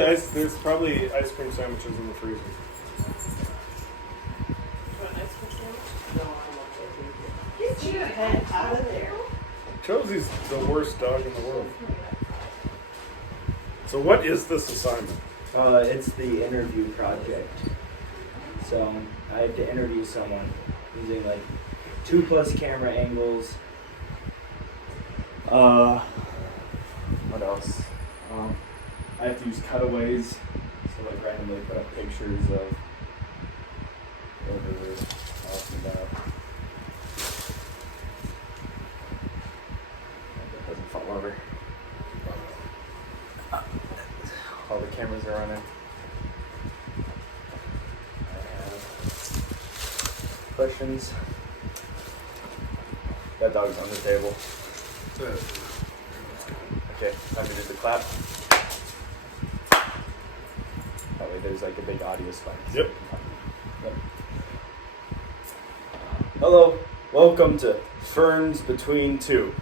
There's probably ice cream sandwiches in the freezer. Get your head out of there. Josie's the worst dog in the world. So what is this assignment? It's the interview project. So I have to interview someone using like 2+ camera angles. What else? I have to use cutaways, so like randomly put up pictures of whatever we're talking about. That doesn't fall over. All the cameras are running. I have questions. That dog's on the table. Okay, time to do the clap. That way there's like a big audio spike. Yep. Hello, welcome to Ferns Between Two.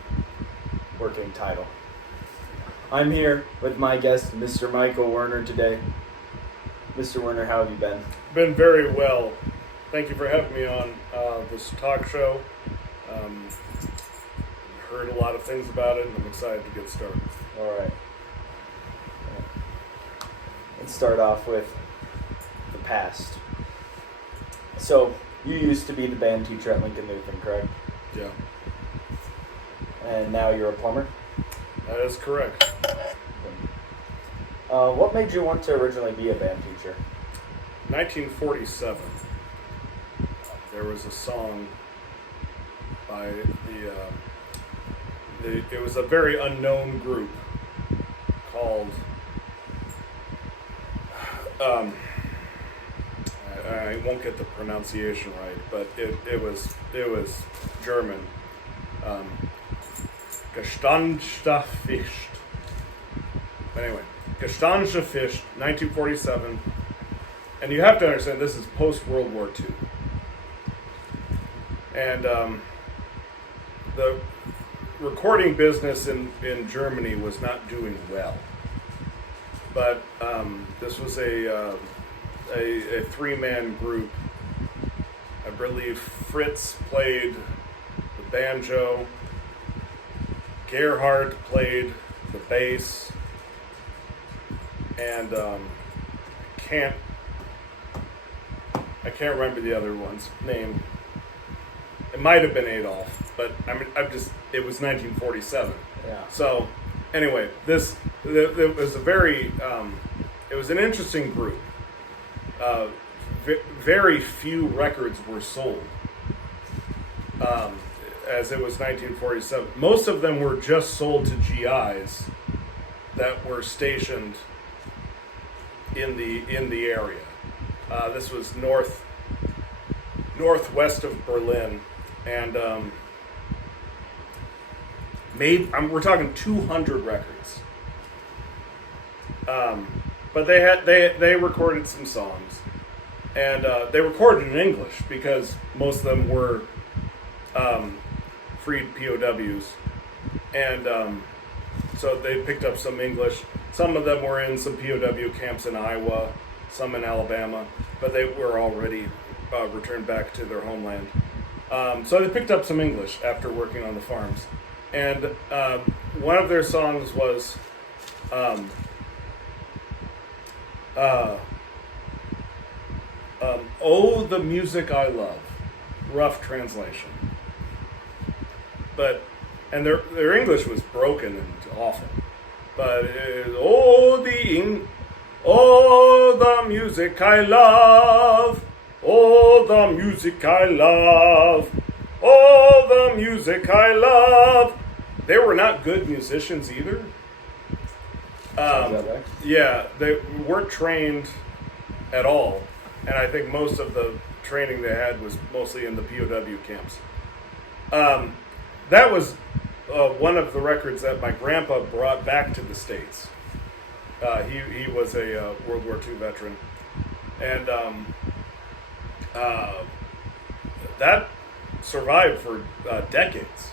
Working title. I'm here with my guest, Mr. Michael Werner, today. Mr. Werner, how have you been? Been very well. Thank you for having me on this talk show. Heard a lot of things about it, and I'm excited to get started. All right. Let's start off with the past. So, you used to be the band teacher at Lincoln Lutheran, correct? Yeah. And now you're a plumber? That is correct. What made you want to originally be a band teacher? 1947. There was a song by it was a very unknown group called I won't get the pronunciation right, but it was German. Gestanzter Fisch. Anyway, Gestanzter Fisch, 1947, and you have to understand this is post World War II, and the recording business in Germany was not doing well, but this was a 3-man group. I believe Fritz played the banjo, Gerhard played the bass, and I can't remember the other one's name. It might have been Adolf, but it was 1947. Yeah. So, anyway, it was a very, it was an interesting group. Very few records were sold, as it was 1947. Most of them were just sold to GIs that were stationed in the area. This was northwest of Berlin. And we're talking 200 records. But they recorded some songs, and they recorded in English because most of them were freed POWs, and so they picked up some English. Some of them were in some POW camps in Iowa, some in Alabama, but they were already returned back to their homeland. So they picked up some English after working on the farms. And one of their songs was Oh, the Music I Love. Rough translation. And their English was broken and awful. But it is, oh, the music I love. Oh, the music I love. Oh, the music I love. They were not good musicians either. Yeah, they weren't trained at all. And I think most of the training they had was mostly in the POW camps. That was one of the records that my grandpa brought back to the States. He was a World War II veteran. And that survived for decades.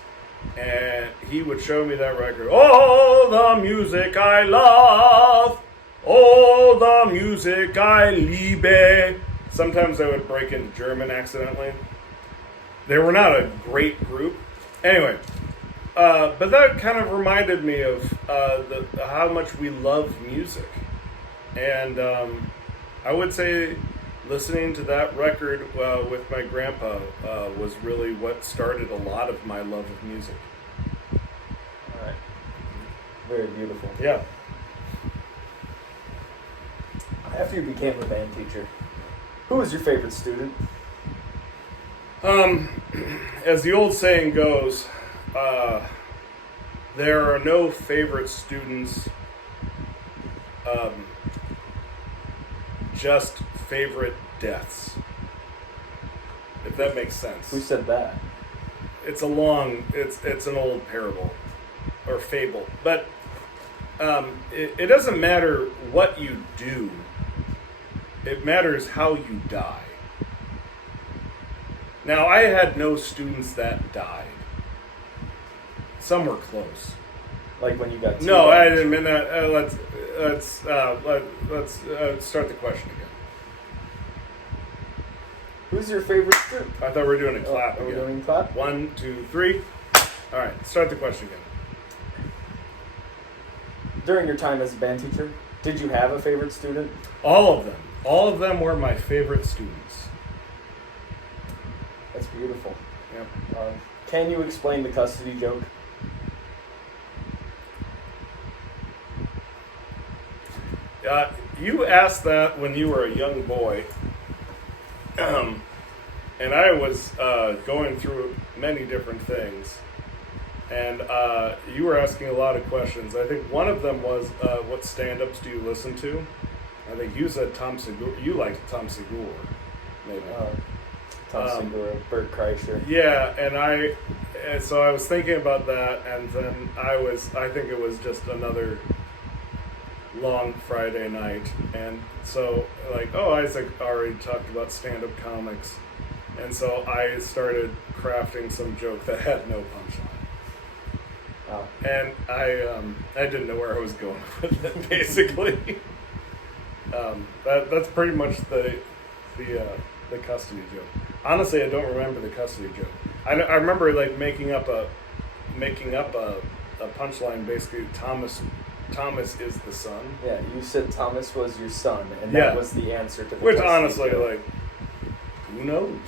And he would show me that record. Oh, the music I love. Oh, the music I liebe. Sometimes I would break into German accidentally. They were not a great group. Anyway, but that kind of reminded me of how much we love music. And I would say listening to that record with my grandpa was really what started a lot of my love of music. All right. Very beautiful. Yeah. After you became a band teacher, who was your favorite student? As the old saying goes, there are no favorite students, just favorite deaths. If that makes sense. Who said that? It's an old parable or fable, but it doesn't matter what you do. It matters how you die. Now, I had no students that died. Some were close. Like when you got No, I didn't mean that. Let's start the question again. Who's your favorite student? I thought we were doing a clap Are we again. doing clap? 1, 2, 3. All right, start the question again. During your time as a band teacher, did you have a favorite student? All of them. All of them were my favorite students. That's beautiful. Yep. Can you explain the custody joke? You asked that when you were a young boy, and I was going through many different things, and you were asking a lot of questions. I think one of them was, what stand-ups do you listen to? I think you said Tom Segura. You liked Tom Segura, maybe. Tom Segura, Bert Kreischer. Yeah, and so I was thinking about that, and then I think it was just another long Friday night, and so Isaac already talked about stand-up comics, and so I started crafting some joke that had no punchline. Oh. And I didn't know where I was going with it, basically. That's pretty much the custody joke. Honestly, I don't remember the custody joke. I remember like making up a punchline. Basically, Thomas is the son. Yeah, you said Thomas was your son, and Yeah. that was the answer to the Which custody honestly, joke. like, who knows?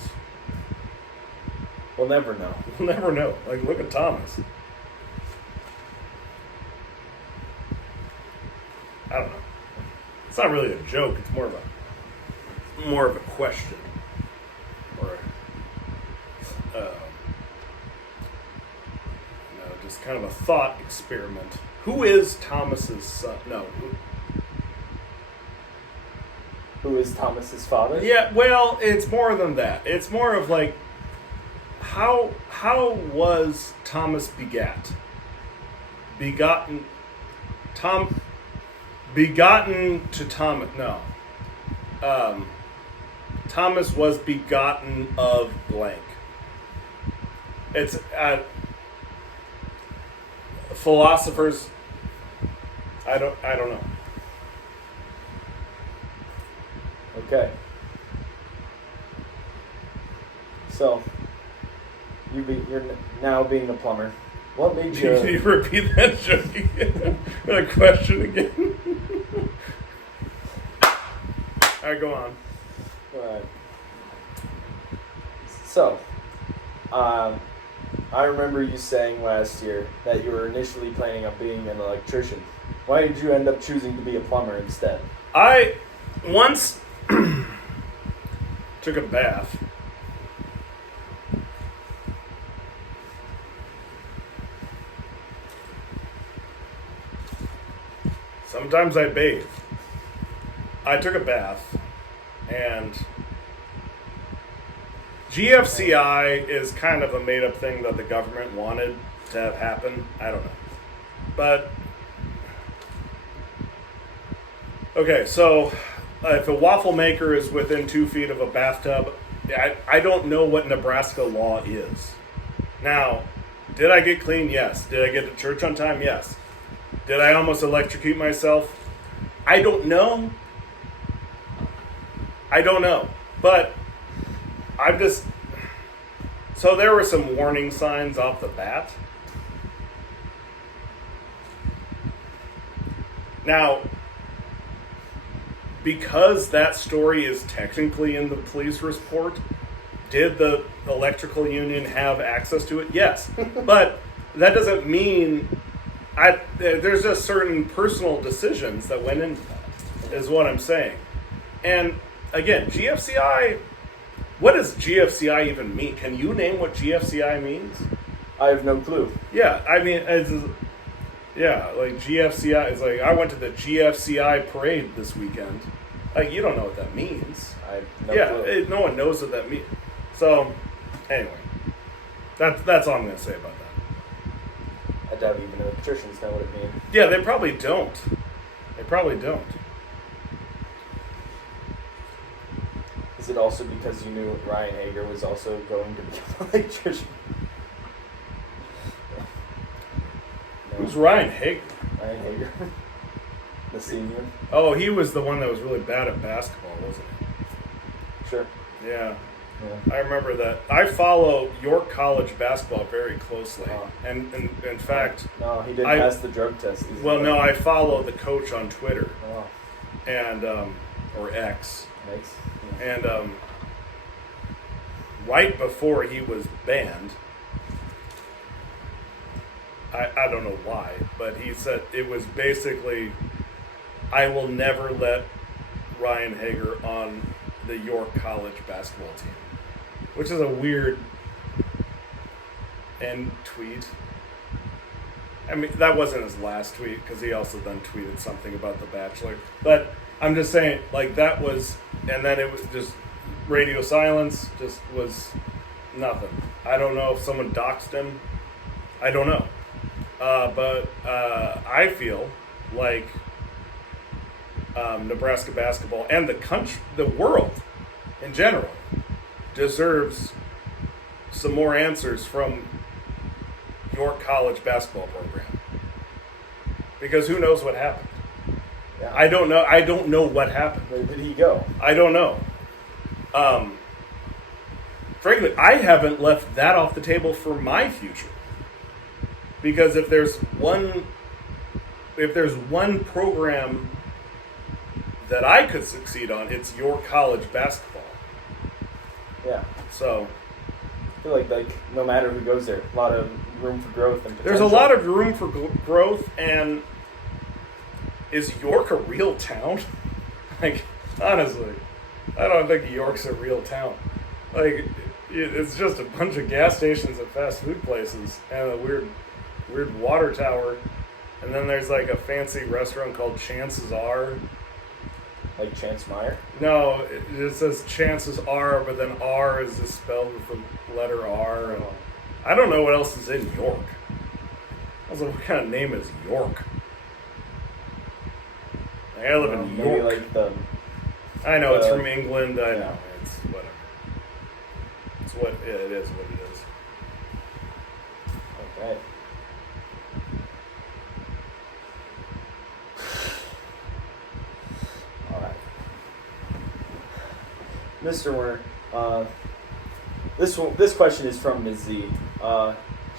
We'll never know. We'll never know. Like, look at Thomas. I don't know. It's not really a joke. It's more of a question, or just kind of a thought experiment. Who is Thomas's son? No. Who is Thomas's father? Yeah. Well, it's more than that. It's more of like, how was Thomas begotten? Begotten to Thomas. No. Thomas was begotten of blank. It's philosophers. I don't know. Okay. So, you're now being a plumber. What made Can you repeat that joke again? That question again? All right, go on. Alright. So, I remember you saying last year that you were initially planning on being an electrician. Why did you end up choosing to be a plumber instead? I once took a bath. Sometimes I bathe. I took a bath, and GFCI is kind of a made-up thing that the government wanted to have happen. I don't know. But, okay, so if a waffle maker is within 2 feet of a bathtub, I don't know what Nebraska law is. Now, did I get clean? Yes. Did I get to church on time? Yes. Did I almost electrocute myself? I don't know. But I'm just... So there were some warning signs off the bat. Now, because that story is technically in the police report, did the electrical union have access to it? Yes. But that doesn't mean... there's just certain personal decisions that went into that, is what I'm saying. And again, GFCI... What does GFCI even mean? Can you name what GFCI means? I have no clue. Yeah, I mean, like GFCI is like, I went to the GFCI parade this weekend. Like, you don't know what that means. I have no clue. No one knows what that means. So, anyway, that's all I'm going to say about that. I doubt even the patricians know what it means. Yeah, they probably don't. Is it also because you knew Ryan Hager was also going to become an electrician? No. Who's Ryan Hager? Ryan Hager. The senior. Oh, he was the one that was really bad at basketball, wasn't he? Sure. Yeah. Yeah. I remember that. I follow York College basketball very closely. Oh. And in fact... No, he didn't pass the drug test. Well, no, I follow the coach on Twitter. Oh. And, or X. Nice. Yeah. And right before he was banned, I don't know why, but he said it was basically, I will never let Ryan Hager on the York College basketball team, which is a weird end tweet. I mean, that wasn't his last tweet, because he also then tweeted something about The Bachelor. But I'm just saying, like, that was, and then it was just radio silence, just was nothing. I don't know if someone doxed him. I don't know. But I feel like Nebraska basketball and the country, the world in general, deserves some more answers from York College basketball program. Because who knows what happened? Yeah. I don't know. I don't know what happened. Where did he go? I don't know. Frankly, I haven't left that off the table for my future. Because if there's one program that I could succeed on, it's York College basketball. Yeah. So I feel like no matter who goes there, a lot of room for growth and potential. there's a lot of room for growth. And is York a real town? Like, honestly, I don't think York's a real town. Like, it's just a bunch of gas stations and fast food places and a weird water tower, and then there's like a fancy restaurant called Chances Are. Like Chance Meyer? No, it says Chances Are, but then R is just spelled with the letter R. And I don't know what else is in York. Also, what kind of name is York? Like, I live in Maybe York. like the... I know it's from England. I yeah. know it's whatever. It's what it is. What it is. Okay. All right, Mr. Werner. This question is from Ms. Z.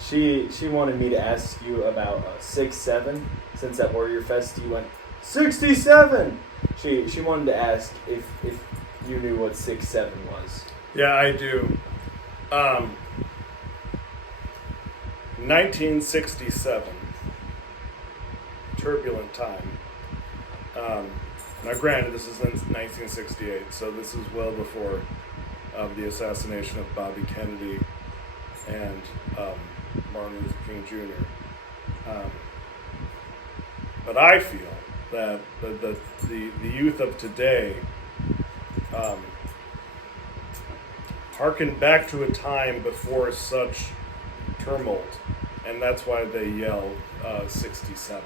She wanted me to ask you about 6'7", since at Warrior Fest you went 67. She wanted to ask if you knew what 6'7" was. Yeah, I do. 1967. Turbulent time. Now, granted, this is in 1968, so this is well before the assassination of Bobby Kennedy and Martin Luther King Jr. But I feel that the youth of today harken back to a time before such tumult, and that's why they yell 67.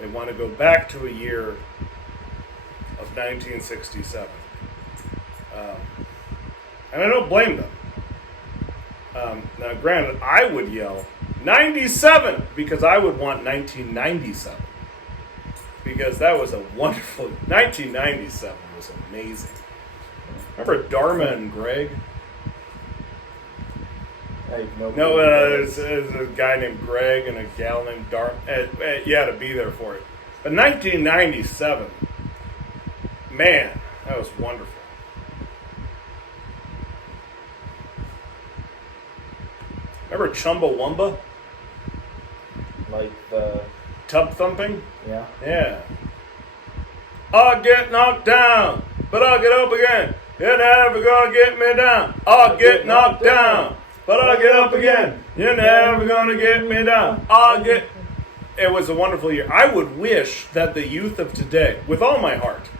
They want to go back to a year of 1967. And I don't blame them. Now, granted, I would yell 97 because I would want 1997. because that was a wonderful 1997 was amazing. Remember Dharma and Greg? I have no No, clue who that is. there's a guy named Greg and a gal named Dharma. You had to be there for it. But 1997, man, that was wonderful. Remember Chumbawamba? Like the Tub thumping? yeah. Yeah. I'll get knocked down, but I'll get up again. You're never gonna get me down. I'll get knocked down, but I'll get up again. You're never gonna get me down. It was a wonderful year. I would wish that the youth of today, with all my heart,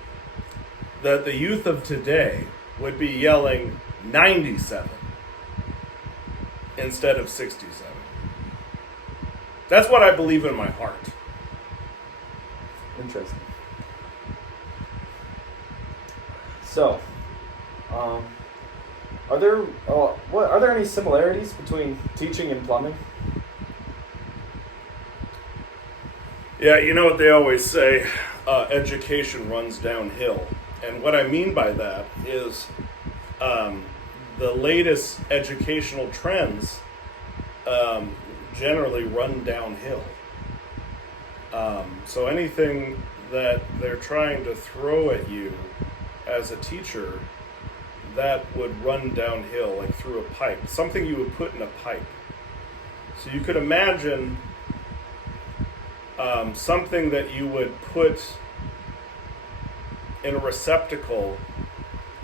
that the youth of today would be yelling 97 instead of 67. That's what I believe in my heart. Interesting. So, are there any similarities between teaching and plumbing? Yeah, you know what they always say, education runs downhill. And what I mean by that is the latest educational trends generally run downhill. So anything that they're trying to throw at you as a teacher, that would run downhill, like through a pipe. Something you would put in a pipe. So you could imagine something that you would put in a receptacle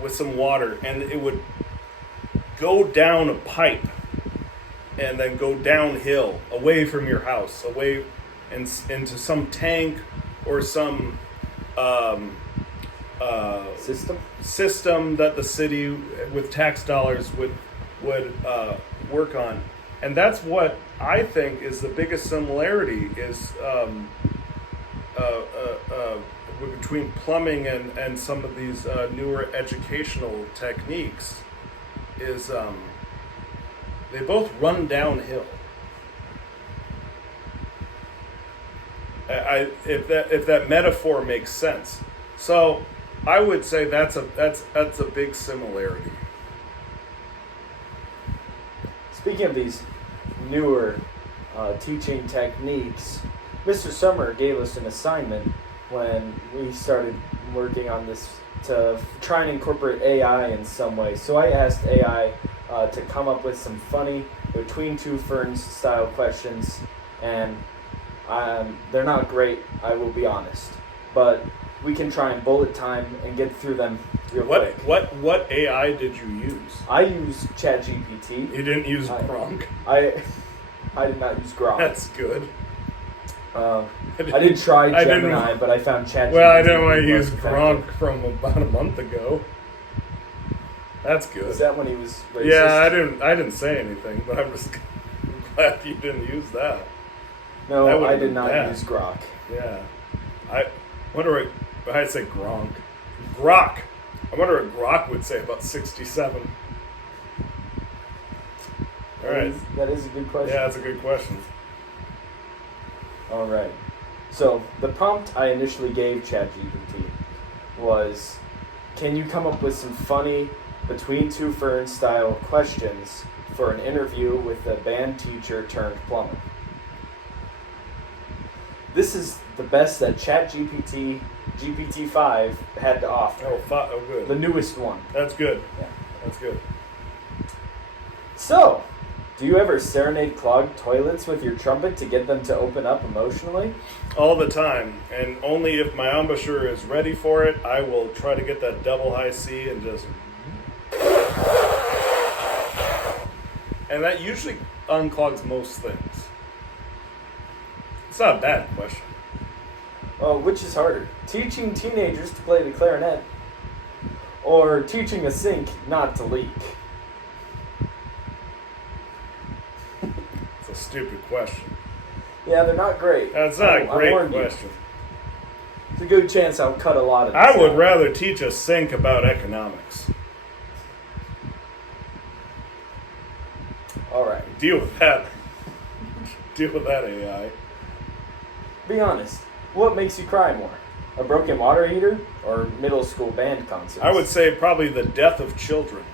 with some water, and it would go down a pipe and then go downhill away from your house, away into some tank or some system that the city with tax dollars would work on. And that's what I think is the biggest similarity is between plumbing and some of these newer educational techniques is they both run downhill. If that metaphor makes sense. So I would say that's a big similarity. Speaking of these newer teaching techniques, Mr. Summer gave us an assignment when we started working on this to try and incorporate AI in some way. So I asked AI to come up with some funny between two ferns style questions, and they're not great, I will be honest, but we can try and bullet time and get through them real quick. What AI did you use? I used ChatGPT. You didn't use Gronk. I did not use Gronk. That's good. I did try Gemini, but I found ChatGPT. Well, I didn't want to use effective. Gronk from about a month ago. That's good. Is that when he was racist? Yeah, I didn't say anything, but I'm just glad you didn't use that. No, That would've I did been not bad. use Grok. Yeah. I wonder what I'd say Gronk. Grok. I wonder what Grok would say about 67. All right. That is a good question. Yeah, that's a good question. All right. So the prompt I initially gave ChatGPT was, can you come up with some funny between two ferns style questions for an interview with a band teacher turned plumber? This is the best that ChatGPT GPT-5 had to offer. Oh, good. The newest one. That's good. Yeah. That's good. So, do you ever serenade clogged toilets with your trumpet to get them to open up emotionally? All the time, and only if my embouchure is ready for it, I will try to get that double high C and just... And that usually unclogs most things. It's not a bad question. Oh, which is harder? Teaching teenagers to play the clarinet or teaching a sink not to leak? It's a stupid question. Yeah, they're not great. That's not a I great warned you. question. It's a good chance I'll cut a lot of this I would out. rather teach a sink about economics. All right. Deal with that. Deal with that AI. Be honest. What makes you cry more? A broken water heater or middle school band concerts? I would say probably the death of children.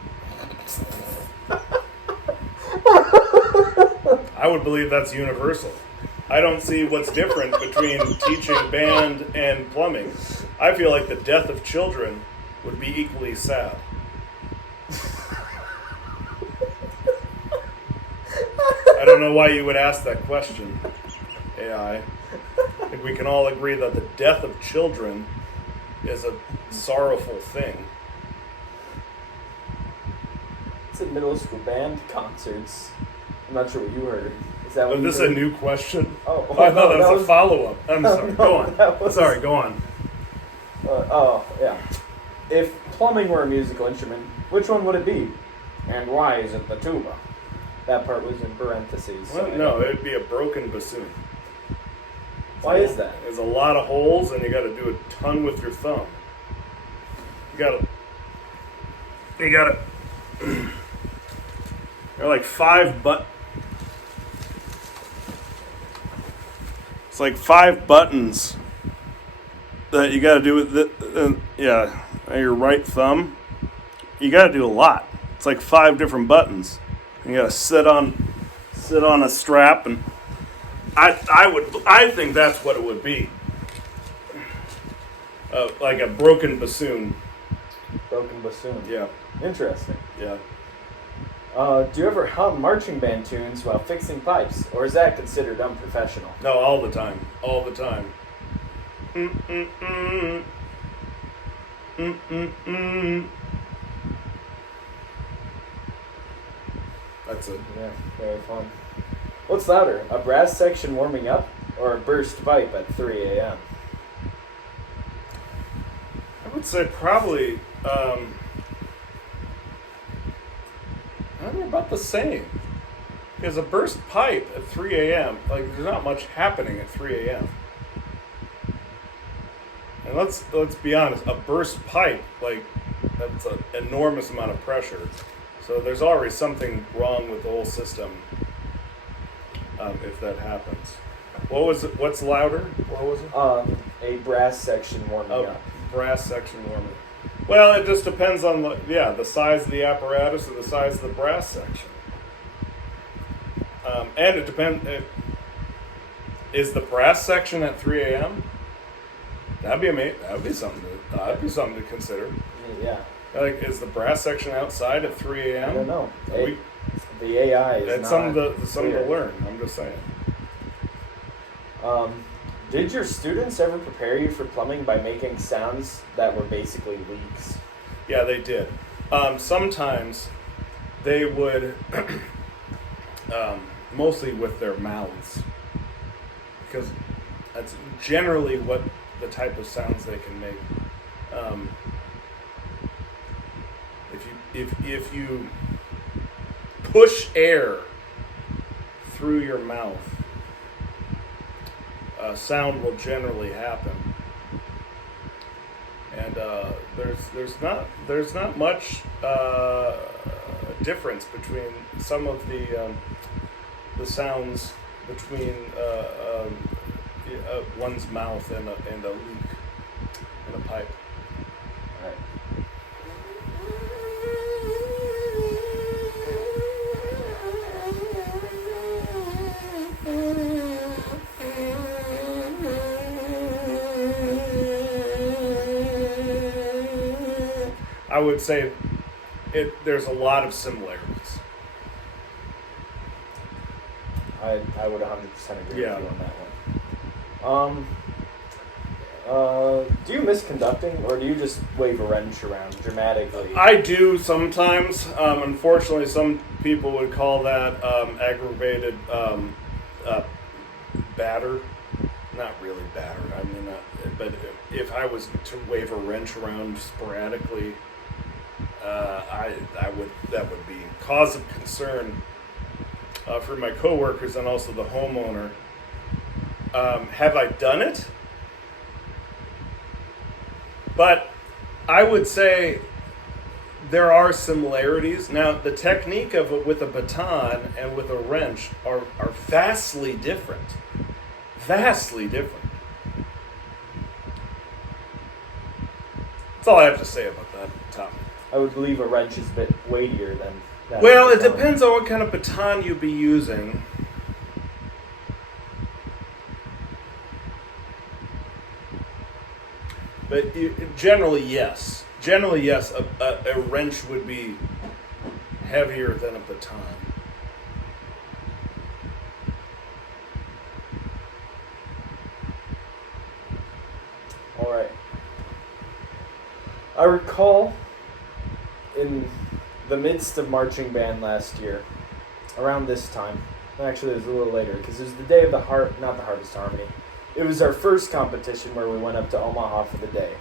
I would believe that's universal. I don't see what's different between teaching band and plumbing. I feel like the death of children would be equally sad. I don't know why you would ask that question, AI. I think we can all agree that the death of children is a sorrowful thing. It's at middle school band concerts. I'm not sure what you heard. Is that what Was you this heard? a new question? Oh, I thought no, that was a follow-up. I'm sorry. Go that on. was- Sorry, go on. Yeah. If plumbing were a musical instrument, which one would it be? And why is it the tuba? That part was in parentheses. Well, no, it'd be a broken bassoon. Why is that? There's a lot of holes, and you got to do a ton with your thumb. You got to. There are like 5 It's like 5 buttons that you got to do with your right thumb. You got to do a lot. It's like 5 different buttons. You got to sit on a strap, and I think that's what it would be. Like a broken bassoon. Broken bassoon. Yeah, Interesting. yeah. Do you ever hum marching band tunes while fixing pipes, or is that considered unprofessional? No, all the time. All the time. Mm-mm-mm. Mm-mm-mm. That's it. Yeah, very fun. What's louder, a brass section warming up, or a burst pipe at 3 a.m.? I would say probably they're about the same. Because a burst pipe at 3 a.m., like there's not much happening at 3 a.m. And let's be honest, a burst pipe, like that's an enormous amount of pressure. So there's already something wrong with the whole system if that happens. What's louder? What was it? A brass section warming A up. brass section warmer. Well, it just depends on the size of the apparatus or the size of the brass section. And it depends. Is the brass section at 3 a.m.? That'd be amazing. That'd be something to consider. Yeah, Like, is the brass section outside at 3 a.m.? I don't know. We- The AI is That's not something to clear. learn. I'm just saying. Did your students ever prepare you for plumbing by making sounds that were basically leaks? Yeah, they did. Sometimes they would, mostly with their mouths, because that's generally what the type of sounds they can make. If you push air through your mouth, sound will generally happen. And there's not much difference between some of the sounds between one's mouth and a leak in a pipe. All right. I would say there's a lot of similarities. I would 100% agree Yeah. with you on that one. Do you miss conducting, or do you just wave a wrench around dramatically? I do sometimes. Unfortunately, some people would call that aggravated batter. Not really batter. I mean, but if I was to wave a wrench around sporadically, that would be cause of concern for my coworkers and also the homeowner. Have I done it? But I would say there are similarities. Now, the technique of it with a baton and with a wrench are vastly different. Vastly different. That's all I have to say about that topic. I would believe a wrench is a bit weightier than that. Well, of it a baton. depends on what kind of baton you'd be using. But generally, yes. Generally, yes, a wrench would be heavier than a baton. All right. I recall in the midst of marching band last year, around this time, actually it was a little later, because it was the day of not the Harvest Harmony. It was our first competition where we went up to Omaha for the day.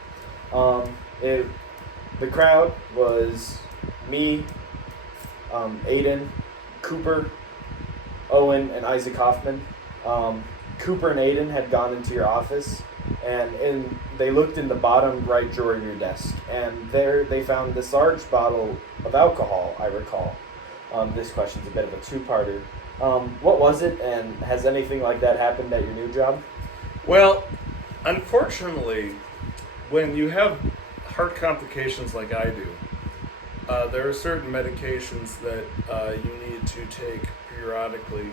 The crowd was me, Aiden, Cooper, Owen, and Isaac Hoffman. Cooper and Aiden had gone into your office, and they looked in the bottom right drawer of your desk, and there they found this large bottle of alcohol, I recall. This question's a bit of a two-parter. What was it, and has anything like that happened at your new job? Well, unfortunately, when you have heart complications like I do, there are certain medications that you need to take periodically,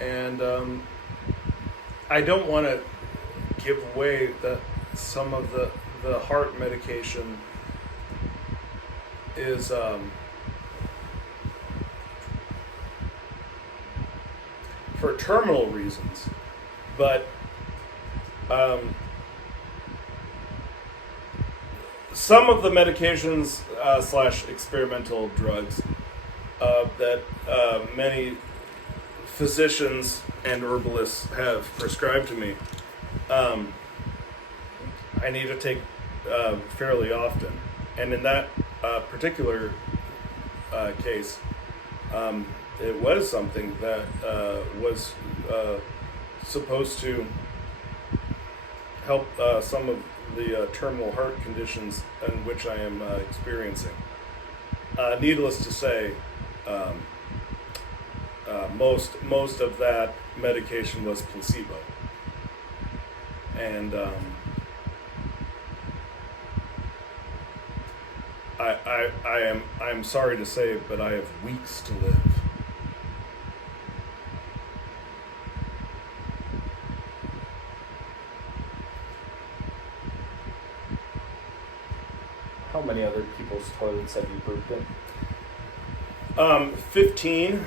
and I don't want to give away that some of the heart medication is for terminal reasons, but some of the medications / experimental drugs that many physicians and herbalists have prescribed to me, I need to take fairly often. And in that particular case, it was something that was supposed to help some of the terminal heart conditions in which I am experiencing. Needless to say, most of that medication was placebo, and I am sorry to say, but I have weeks to live. How many other people's toilets have you pooped in? 15.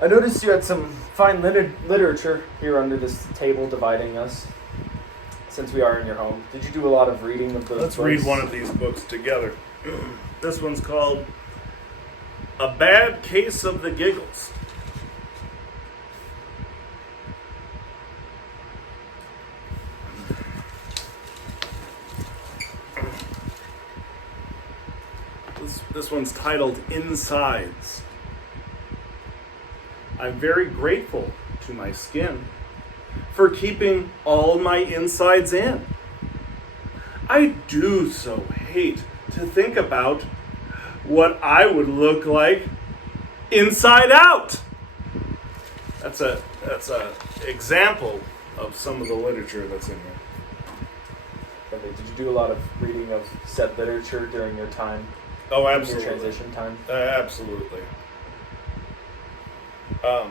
I noticed you had some fine literature here under this table dividing us, since we are in your home. Did you do a lot of reading of those Let's books? read one of these books together. This one's called A Bad Case of the Giggles. This one's titled Insides. I'm very grateful to my skin for keeping all my insides in. I do so hate to think about what I would look like inside out. That's a example of some of the literature that's in here. Okay, did you do a lot of reading of said literature during your time? Oh, Your absolutely. transition time? Absolutely. A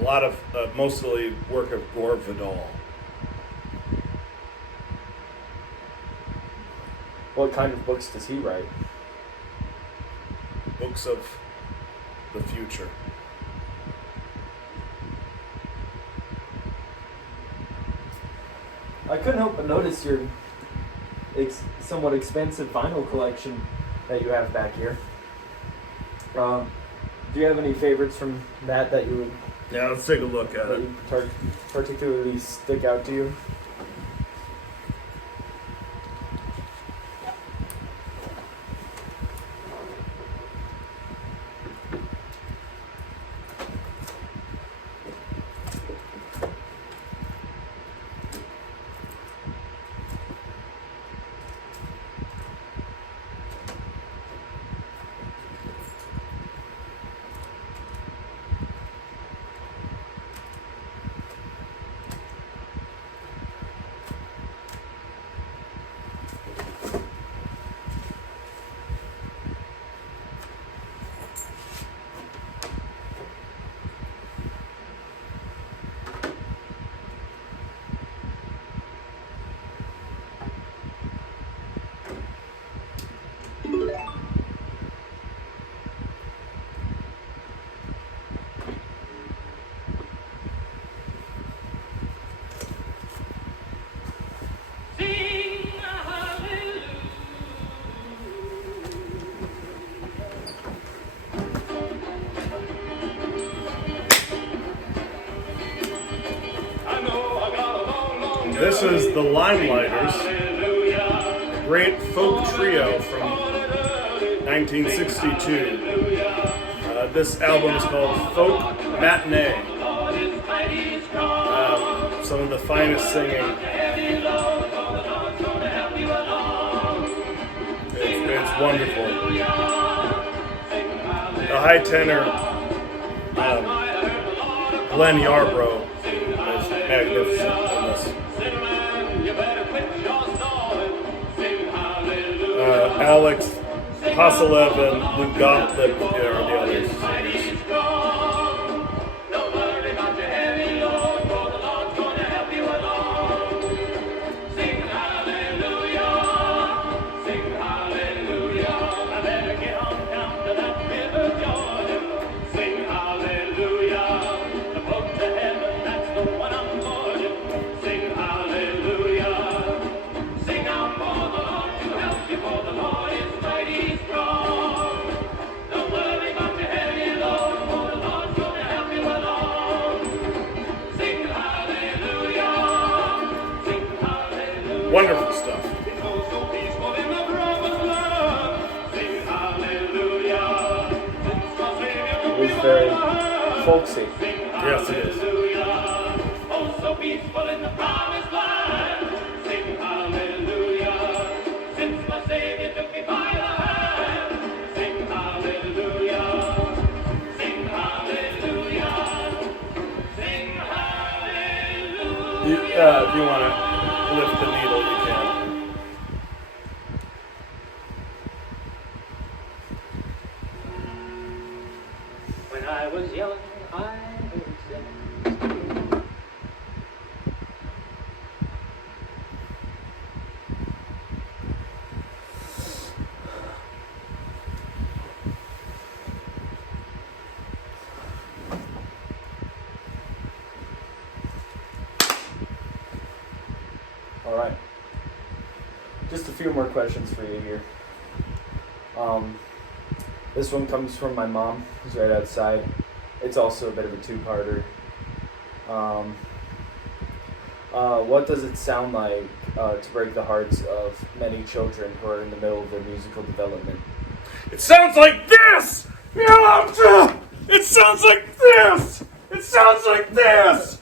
lot of, mostly work of Gore Vidal. What kind of books does he write? Books of the future. I couldn't help but notice your somewhat expensive vinyl collection that you have back here. Do you have any favorites from that you would Yeah, let's take a look at it. particularly stick out to you? This is the Limelighters, a great folk trio from 1962. This album is called Folk Matinee. Some of the finest singing. It's wonderful. The high tenor, Glenn Yarbrough, is magnificent in this. Alex Haselev and Lou Gottlieb are the others. Wonderful stuff. It's very folksy. Yes, it is. If you want to lift the needle, you can. When I was young, I heard sing. All right. Just a few more questions for you here. This one comes from my mom, who's right outside. It's also a bit of a two-parter. What does it sound like to break the hearts of many children who are in the middle of their musical development? It sounds like this! It sounds like this! It sounds like this!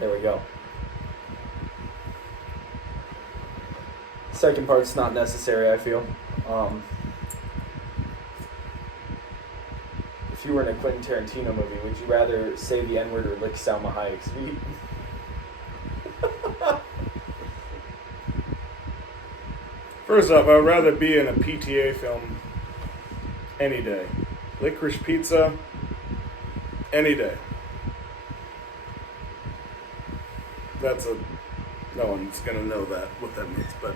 There we go. Second part's not necessary, I feel. If you were in a Quentin Tarantino movie, would you rather say the N-word or lick Salma Hayek's feet? First off, I would rather be in a PTA film any day. Licorice pizza, any day. No one's gonna know what that means, but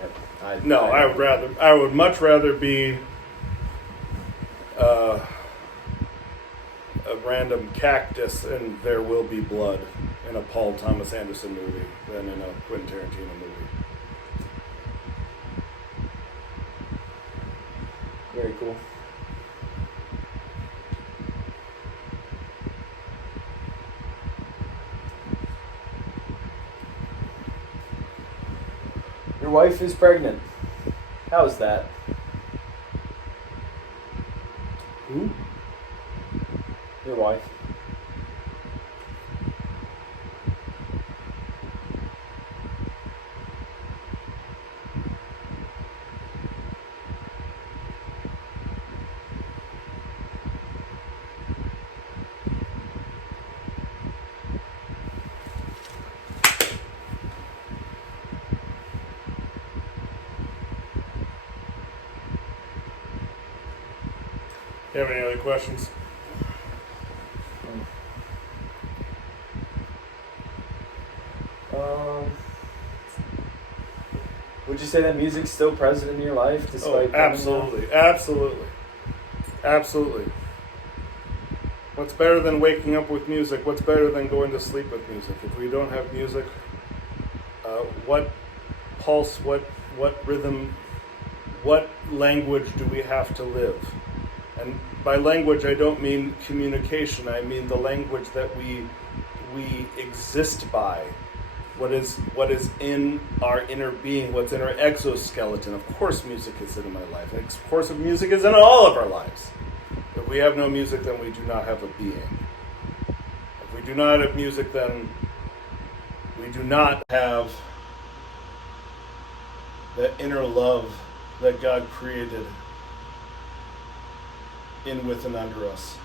Yep. I would much rather be a random cactus in There Will Be Blood in a Paul Thomas Anderson movie than in a Quentin Tarantino movie. Very cool. Your wife is pregnant. How's that? Who? Your wife. You have any other questions? Would you say that music's still present in your life despite Absolutely. When What's better than waking up with music? What's better than going to sleep with music? If we don't have music, what pulse, what rhythm, what language do we have to live? And by language, I don't mean communication. I mean the language that we exist by. What is in our inner being? What's in our exoskeleton? Of course, music is in my life. Of course, music is in all of our lives. If we have no music, then we do not have a being. If we do not have music, then we do not have that inner love that God created in, with, and under us.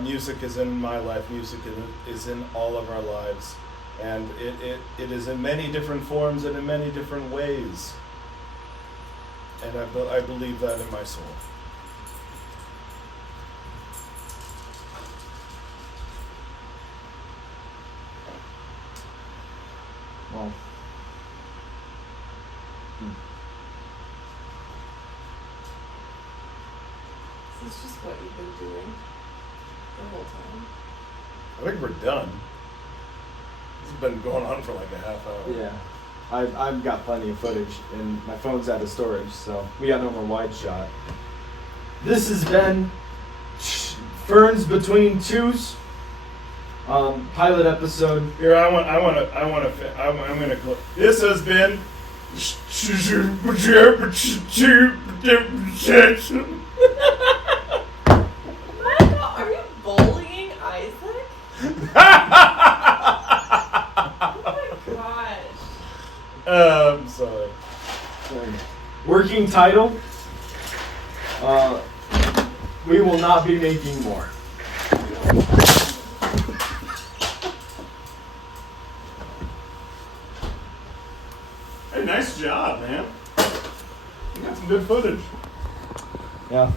Music is in my life. Music is in all of our lives. And it is in many different forms and in many different ways. And I believe that in my soul. Well, This is just what you've been doing the whole time. I think we're done. This has been going on for like a half hour. yeah. I've got plenty of footage, and my phone's out of storage, so we got no more wide shot. This has been Ferns Between Twos, pilot episode. Here, I'm gonna go. This has been. Michael, are you bullying Isaac? Oh my gosh. I'm sorry. Working title. We will not be making more. Hey, nice job, man. You got some good footage. Yeah.